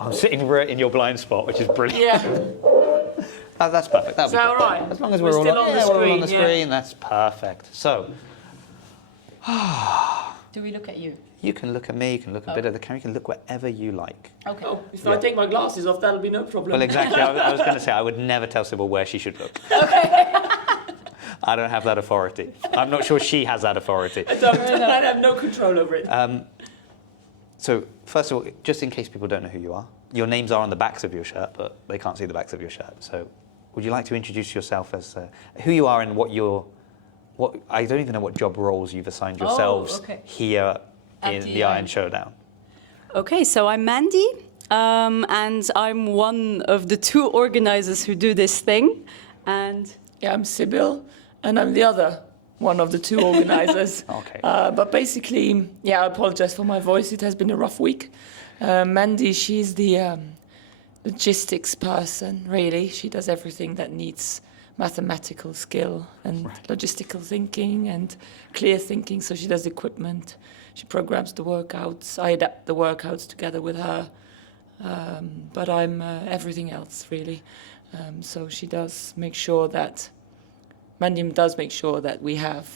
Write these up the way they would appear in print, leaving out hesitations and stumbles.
I'm sitting right in your blind spot, which is brilliant. Yeah. That's perfect. Is that all right? As long as we're all still on the screen. We're all on the screen, that's perfect. So, do we look at you? you can look at me, you can look a bit at the camera, you can look wherever you like. Okay. Oh, if I take my glasses off, that'll be no problem. Well, exactly. I was going to say, I would never tell Sybille where she should look. I don't have that authority. I'm not sure she has that authority. I have no control over it. So, first of all, just in case people don't know who you are, your names are on the backs of your shirt, but they can't see the backs of your shirt. So, would you like to introduce yourself as who you are and what I don't even know what job roles you've assigned yourselves here in the Iron Showdown. Okay, so I'm Mandy, and I'm one of the 2 organizers who do this thing. And yeah, I'm Sybille, and I'm the other one of the 2 organizers. Okay. But basically, yeah, I apologize for my voice. It has been a rough week. Mandy, she's the logistics person, really. She does everything that needs mathematical skill and logistical thinking and clear thinking. So she does equipment. She programs the workouts. I adapt the workouts together with her. But I'm everything else, really. So she does make sure that, Mandy does make sure that we have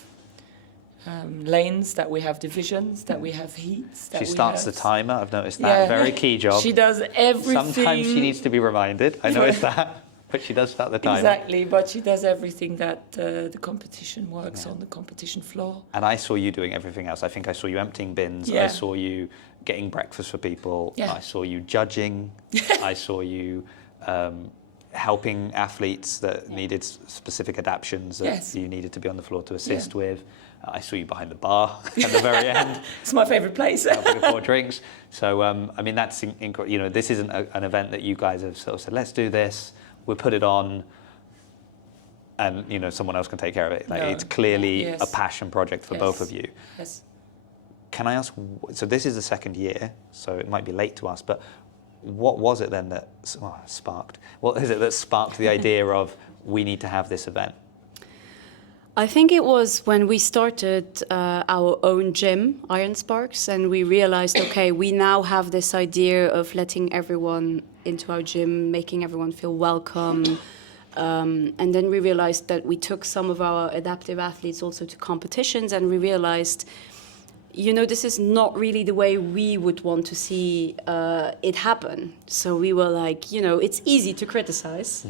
lanes, that we have divisions, that we have heats. That She starts the timer, I've noticed that. Yeah. Very key job. She does everything. Sometimes she needs to be reminded, I noticed that. But she does start the timer. Exactly, but she does everything that the competition works on the competition floor. And I saw you doing everything else. I think I saw you emptying bins. I saw you getting breakfast for people. I saw you judging. I saw you helping athletes that needed specific adaptions that you needed to be on the floor to assist with. I saw you behind the bar at the very end. It's my favourite place. Helping her pour drinks. So, I mean, that's, this isn't an event that you guys have sort of said, let's do this. We'll put it on, and someone else can take care of it. Like, it's clearly a passion project for both of you. Yes. Can I ask? So this is the 2nd year, so it might be late to ask, but what was it then that sparked? What is it that sparked the idea of we need to have this event? I think it was when we started our own gym, Iron Sparks, and we realized, okay, we now have this idea of letting everyone into our gym, making everyone feel welcome. And then we realized that we took some of our adaptive athletes also to competitions, and we realized, this is not really the way we would want to see it happen. So we were like, it's easy to criticize,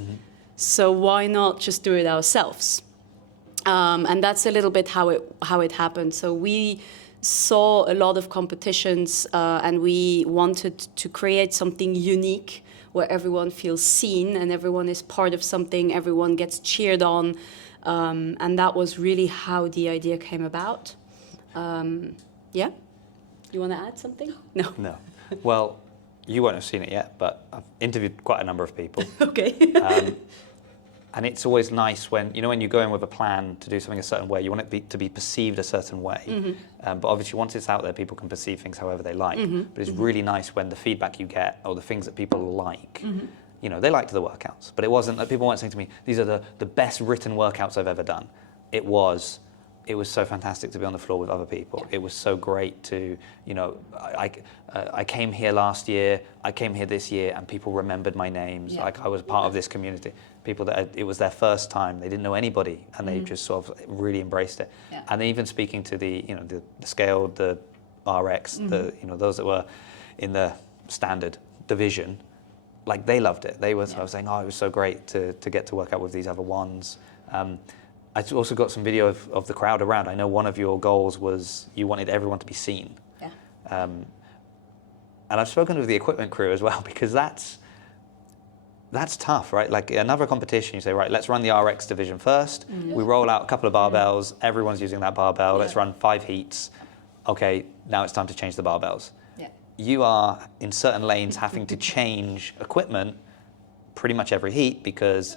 so why not just do it ourselves? And that's a little bit how it happened. So we saw a lot of competitions, and we wanted to create something unique where everyone feels seen and everyone is part of something, everyone gets cheered on, and that was really how the idea came about. Yeah? You want to add something? No. No. Well, you won't have seen it yet, but I've interviewed quite a number of people. Okay. And it's always nice when you go in with a plan to do something a certain way, you want it to be perceived a certain way. But obviously once it's out there, people can perceive things however they like. But it's really nice when the feedback you get or the things that people like, they liked the workouts. But it wasn't that people weren't saying to me, these are the best written workouts I've ever done. It was so fantastic to be on the floor with other people. It was so great to, I came here last year, I came here this year, and people remembered my names. Like I was part of this community. People that it was their first time, they didn't know anybody, and they just sort of really embraced it. And then even speaking to the scaled, the RX, those that were in the standard division, like they loved it. I was saying, it was so great to get to work out with these other ones. I also got some video of the crowd around. I know one of your goals was you wanted everyone to be seen. Yeah. And I've spoken with the equipment crew as well, because that's tough, right? Like another competition, you say, right, let's run the RX division first. We roll out a couple of barbells. Everyone's using that barbell. Let's run 5 heats. Okay, now it's time to change the barbells. Yeah. You are, in certain lanes, having to change equipment pretty much every heat because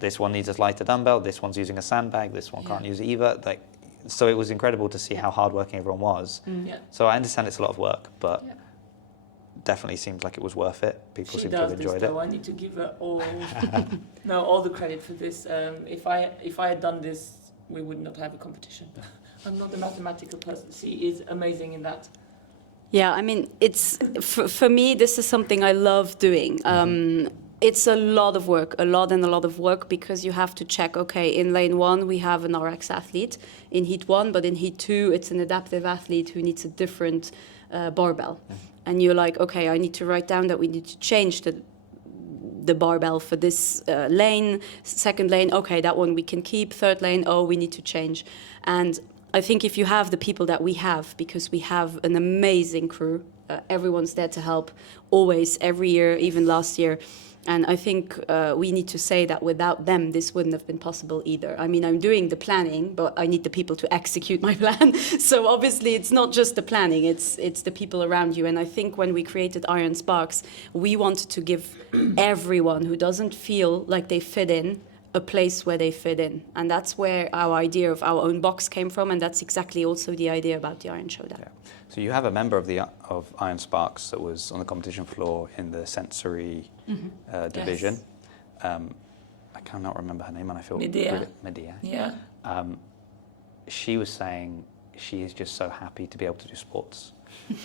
this one needs a lighter dumbbell, this one's using a sandbag, this one can't use either. So it was incredible to see how hardworking everyone was. So I understand it's a lot of work, but definitely seems like it was worth it. People seem to have enjoyed it. I need to give her all the credit for this. If I had done this, we would not have a competition. I'm not a mathematical person. She is amazing in that. Yeah, I mean, it's for me, this is something I love doing. It's a lot of work, a lot of work, because you have to check, okay, in lane 1, we have an RX athlete in heat 1, but in heat 2, it's an adaptive athlete who needs a different barbell. And you're like, okay, I need to write down that we need to change the barbell for this lane. Second lane, okay, that one we can keep. Third lane, oh, we need to change. And I think if you have the people that we have, because we have an amazing crew, everyone's there to help, always, every year, even last year. And I think we need to say that without them, this wouldn't have been possible either. I mean, I'm doing the planning, but I need the people to execute my plan. So obviously, it's not just the planning, it's the people around you. And I think when we created Iron Sparks, we wanted to give everyone who doesn't feel like they fit in a place where they fit in. And that's where our idea of our own box came from, and that's exactly also the idea about the Iron Showdown. Yeah. So you have a member of Iron Sparks that was on the competition floor in the sensory division. Yes. I cannot remember her name, and I feel Medea. Yeah. She was saying she is just so happy to be able to do sports.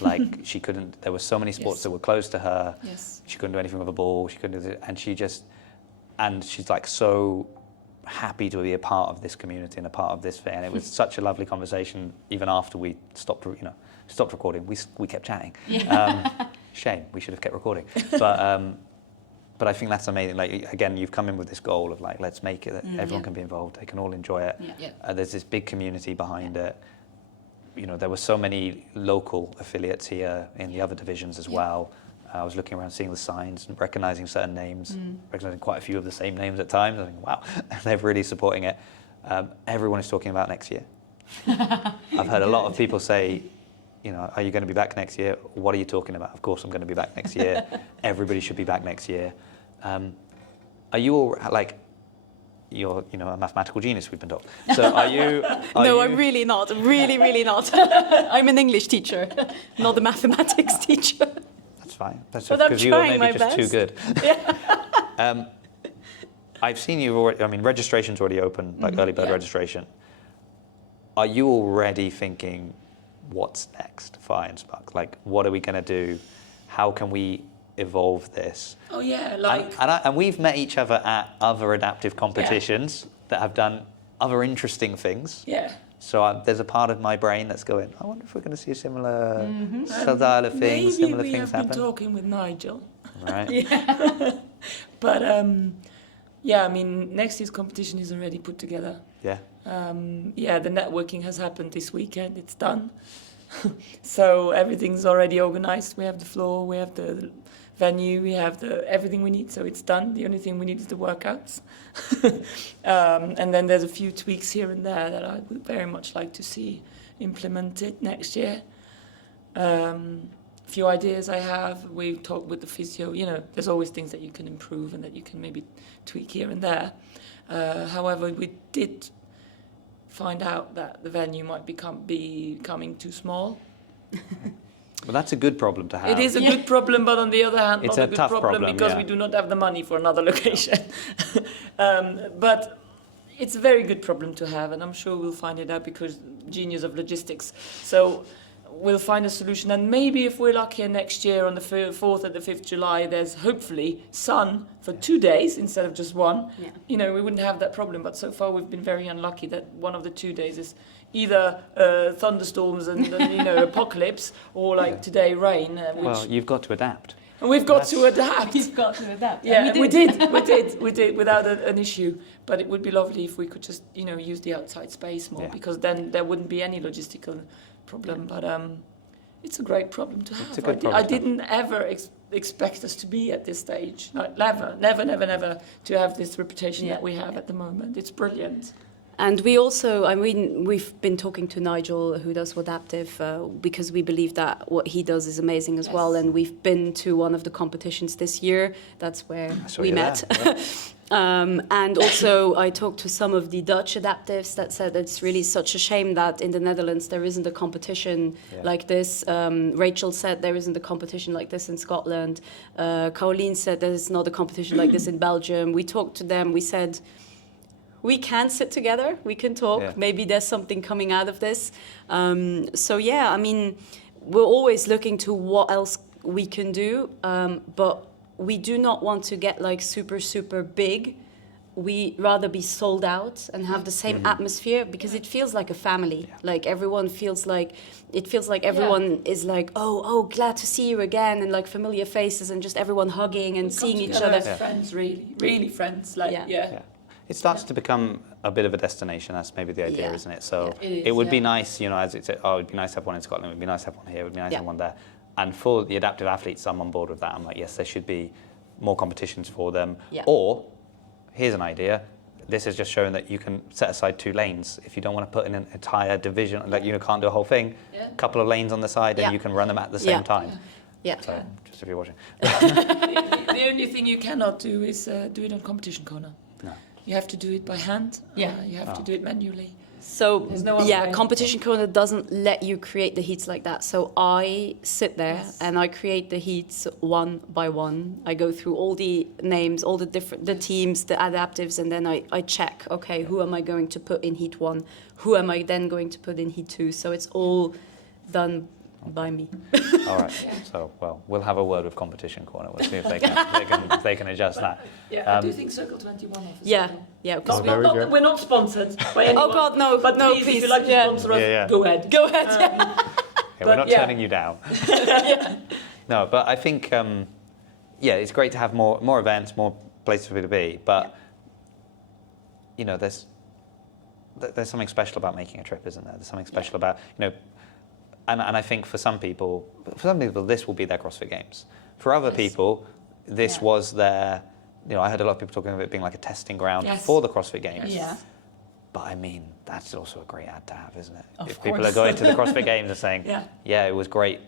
Like she couldn't. There were so many sports that were closed to her. Yes. She couldn't do anything with a ball. She couldn't do it, and she's like so happy to be a part of this community and a part of this fit. And it was such a lovely conversation. Even after we stopped recording, we kept chatting. Yeah. Shame, we should have kept recording. But I think that's amazing. Like again, you've come in with this goal of like, let's make it that everyone can be involved. They can all enjoy it. Yeah. There's this big community behind it. You know, there were so many local affiliates here in the other divisions as well. I was looking around, seeing the signs and recognizing certain names, recognizing quite a few of the same names at times. I think, wow, they're really supporting it. Everyone is talking about next year. I've heard a lot of people say, you know, are you going to be back next year? What are you talking about? Of course I'm going to be back next year. Everybody should be back next year. Are you all, like, you're, you know, a mathematical genius, we've been told. So No, I'm really not. Really not. I'm an English teacher, not a mathematics teacher. That's fine. That's But because you are maybe my just best. too good. Yeah. I've seen you already. I mean, registration's already open, like early bird registration. Are you already thinking, what's next for Iron Sparks? Like, what are we going to do? How can we evolve this? Oh yeah, like. And we've met each other at other adaptive competitions that have done other interesting things. Yeah. So there's a part of my brain that's going, I wonder if we're going to see a similar style of things, similar things happen. Maybe we have been talking with Nigel. Right. But yeah, I mean, next year's competition is already put together. Yeah. The networking has happened this weekend. It's done. So everything's already organized. We have the floor, we have the venue, we have everything we need. So it's done. The only thing we need is the workouts. And then there's a few tweaks here and there that I would very much like to see implemented next year. A few ideas I have. We've talked with the physio. You know, there's always things that you can improve and that you can maybe tweak here and there. However, we did find out that the venue might be becoming too small. Well, that's a good problem to have. It is a good problem, but on the other hand, it's not a a good tough problem because we do not have the money for another location. But it's a very good problem to have, and I'm sure we'll find it out because genius of logistics. So we'll find a solution, and maybe if we're lucky next year on the 4th and the 5th July, there's hopefully sun for 2 days instead of just one. Yeah. You know, we wouldn't have that problem, but so far we've been very unlucky that one of the 2 days is either thunderstorms and you know, apocalypse, or like today rain. Well, you've got to adapt. And we've got to adapt. You've got to adapt. Yeah, and we did without an issue. But it would be lovely if we could just, you know, use the outside space more, because then there wouldn't be any logistical problem. But it's a great problem to have. It's a good problem. I didn't ever expect us to be at this stage. Like, never to have this reputation that we have at the moment. It's brilliant. And we also, I mean, we've been talking to Nigel, who does Adaptive, because we believe that what he does is amazing as well. And we've been to one of the competitions this year. That's where we met. And also, I talked to some of the Dutch adaptives that said it's really such a shame that in the Netherlands there isn't a competition like this. Rachel said there isn't a competition like this in Scotland. Caroline said there's not a competition like this in Belgium. We talked to them. We said, we can sit together, we can talk, maybe there's something coming out of this. So yeah, I mean, we're always looking to what else we can do, but we do not want to get like super big. We rather be sold out and have the same atmosphere, because it feels like a family. Like everyone feels like, it feels like everyone is like, oh, glad to see you again, and like familiar faces, and just everyone hugging and seeing each other. As friends, really friends. Like It starts to become a bit of a destination. That's maybe the idea, isn't it? So it would be nice, as it said, it'd be nice to have one in Scotland, it would be nice to have one here, it would be nice to have one there. And for the adaptive athletes, I'm on board with that. I'm like, yes, there should be more competitions for them. Or, here's an idea. This is just showing that you can set aside 2 lanes. If you don't want to put in an entire division, like you can't do a whole thing, a couple of lanes on the side, and you can run them at the same time. So, just if you're watching. The only thing you cannot do is do it on competition corner. No. You have to do it by hand. You have to do it manually. So no other way. competition corner doesn't let you create the heats like that. So I sit there and I create the heats one by one. I go through all the names, all the teams, the adaptives, and then I check, okay, who am I going to put in heat 1? Who am I then going to put in heat 2? So it's all done by me. All right. So, well, we'll have a word with Competition Corner. We'll see if they can adjust that. I do think Circle 21 offers. Because we're not sponsored by anyone. Oh God, no! But no, please, if you'd like to sponsor us, go ahead. Go ahead. We're not turning you down. No, but I think it's great to have more events, more places for people to be. But there's something special about making a trip, isn't there? There's something special about And I think for some people, this will be their CrossFit Games. For other people, this was their, I heard a lot of people talking about it being like a testing ground for the CrossFit Games. But I mean, that's also a great ad to have, isn't it? If people are going to the CrossFit Games and saying, it was great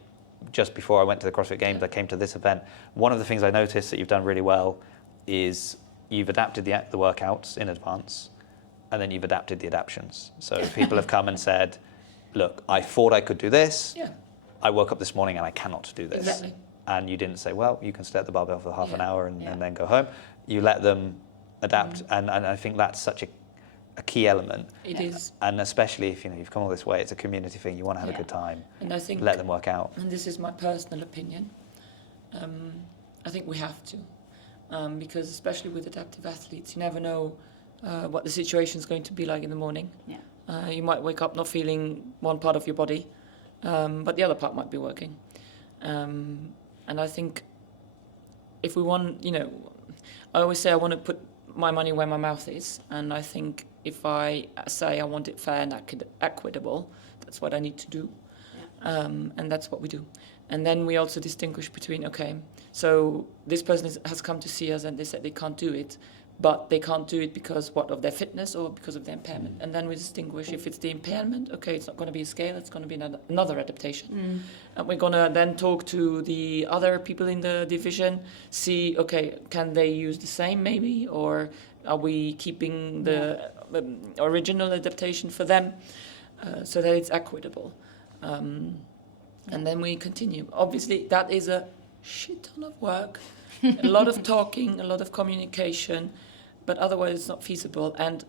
just before I went to the CrossFit Games, I came to this event. One of the things I noticed that you've done really well is you've adapted the workouts in advance, and then you've adapted the adaptions. So people have come and said, look, I thought I could do this. I woke up this morning and I cannot do this. Exactly. And you didn't say, well, you can stay at the barbell for half an hour and then go home. You let them adapt. And I think that's such a key element. It is. And especially if you've come all this way, it's a community thing. You want to have a good time. And I think, let them work out. And this is my personal opinion. I think we have to. Because especially with adaptive athletes, you never know what the situation is going to be like in the morning. You might wake up not feeling one part of your body, but the other part might be working. And I think if we want, I always say I want to put my money where my mouth is. And I think if I say I want it fair and equitable, that's what I need to do. And that's what we do. And then we also distinguish between, so this person has come to see us and they said they can't do it. But they can't do it because of their fitness or because of their impairment. And then we distinguish if it's the impairment, it's not going to be a scale, it's going to be another adaptation. And we're going to then talk to the other people in the division, see, can they use the same maybe? Or are we keeping the original adaptation for them so that it's equitable? And then we continue. Obviously, that is a shit ton of work, a lot of talking, a lot of communication, but otherwise it's not feasible. And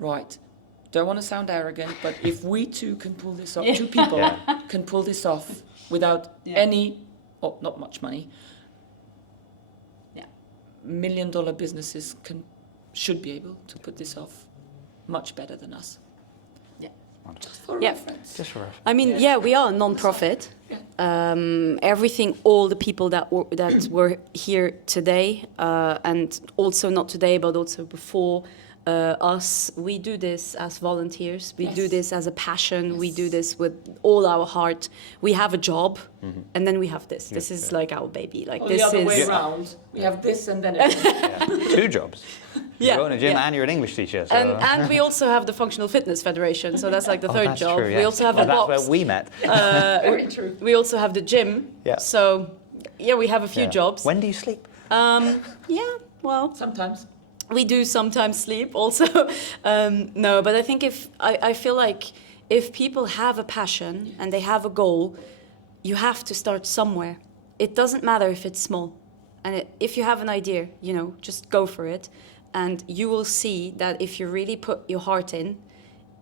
don't want to sound arrogant, but if we two can pull this off, 2 people can pull this off without any, not much money, $1 million businesses should be able to put this off much better than us. Just for reference. Just for reference. I mean, we are a non-profit. Everything, all the people that were here today, and also not today, but also before us, we do this as volunteers. We do this as a passion. We do this with all our heart. We have a job, and then we have this. This is like our baby. Like or this the other is way around. We have this, and then 2 jobs. You go in a gym and you're an English teacher. So. And we also have the Functional Fitness Federation, so that's like the third job. True, We also have a box. That's where we met. Very true. We also have the gym. So we have a few jobs. When do you sleep? Well, Sometimes. we do sometimes sleep also. No, but I think I feel like if people have a passion and they have a goal, you have to start somewhere. It doesn't matter if it's small. And if you have an idea, just go for it. And you will see that if you really put your heart in,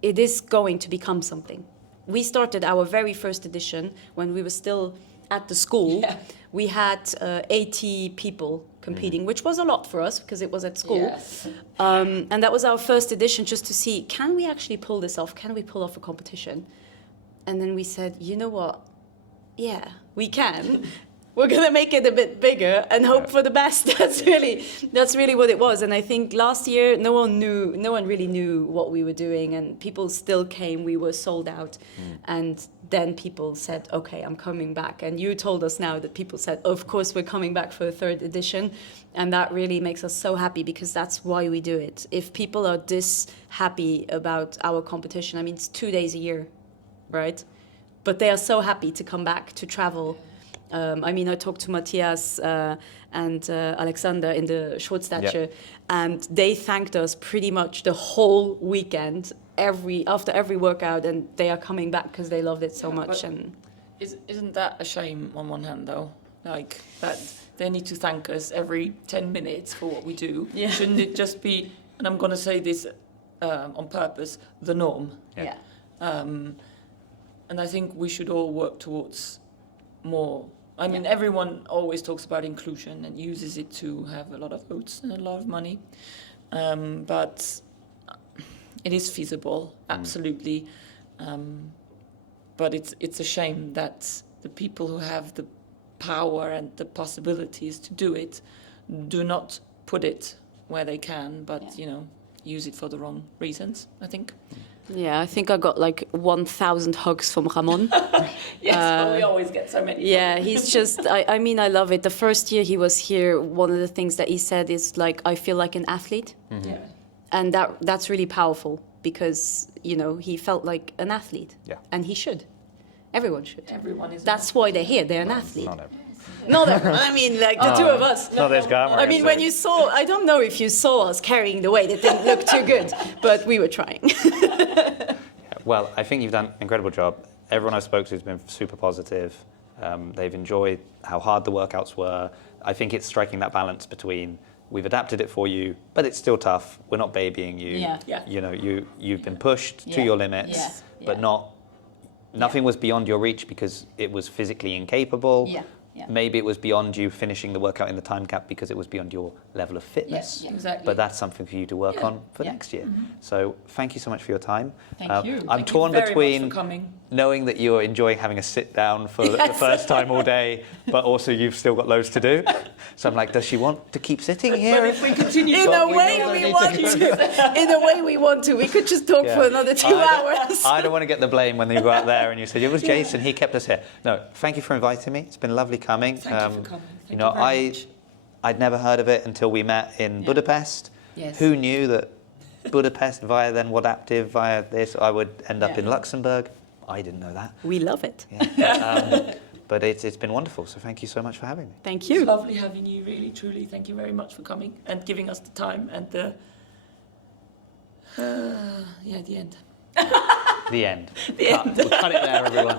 it is going to become something. we started our very first edition when we were still at the school. Yeah. We had 80 people competing, which was a lot for us because it was at school. Yes. And that was our first edition, just to see, can we actually pull this off? Can we pull off a competition? And then we said, you know what? Yeah, we can. We're gonna make it a bit bigger and hope for the best. That's really what it was. And I think last year no one really knew what we were doing, and people still came. We were sold out, and then people said, "Okay, I'm coming back." And you told us now that people said, "Of course, we're coming back for a third edition," and that really makes us so happy because that's why we do it. If people are this happy about our competition, I mean, it's 2 days a year, right? But they are so happy to come back to travel. I mean, I talked to Matthias and Alexander in the short stature, and they thanked us pretty much the whole weekend, after every workout, and they are coming back because they loved it so much. And Isn't that a shame on one hand, though? Like, that they need to thank us every 10 minutes for what we do. Yeah. Shouldn't it just be, and I'm going to say this on purpose, the norm? yeah. And I think we should all work towards more. I mean, everyone always talks about inclusion and uses it to have a lot of votes and a lot of money. But it is feasible, absolutely. But it's a shame that the people who have the power and the possibilities to do it do not put it where they can, but, use it for the wrong reasons, I think. Yeah, I think I got like 1,000 hugs from Ramon. Yes, well, we always get so many. Yeah, he's just, I mean, I love it. The first year he was here, one of the things that he said is like, I feel like an athlete. Yeah. And that's really powerful because, he felt like an athlete. Yeah. And he should. Everyone should. Everyone is. That's why they're here. They're an athlete. Not everyone. Not everyone. I mean, like the two of us. Not this guy. I mean, when you saw, I don't know if you saw us carrying the weight, it didn't look too good, but we were trying. Well, I think you've done an incredible job. Everyone I spoke to has been super positive. They've enjoyed how hard the workouts were. I think it's striking that balance between we've adapted it for you, but it's still tough. We're not babying you. Yeah. You've been pushed to your limits, but nothing was beyond your reach because it was physically incapable. Yeah. Maybe it was beyond you finishing the workout in the time cap because it was beyond your level of fitness. Yes, exactly. But that's something for you to work on for next year. So thank you so much for your time. Thank you. I'm Thank torn you very between much for coming. knowing that you're enjoying having a sit down for the first time all day, but also you've still got loads to do. So I'm like, does she want to keep sitting here? But if we continue, In a way we want to. In a way we want to. We could just talk for another 2 hours. I don't want to get the blame when you go out there and you said, it was Jason, he kept us here. No, thank you for inviting me. It's been lovely coming. Thank you for coming. Thank you very much. I'd never heard of it until we met in Budapest. Yes. Who knew that Budapest via then Wadaptive, via this, I would end up in Luxembourg? I didn't know that. We love it. Yeah. But it's been wonderful, so thank you so much for having me. Thank you. It's lovely having you, really, truly. Thank you very much for coming and giving us the time and the end. The end. The end. We'll cut it there, everyone.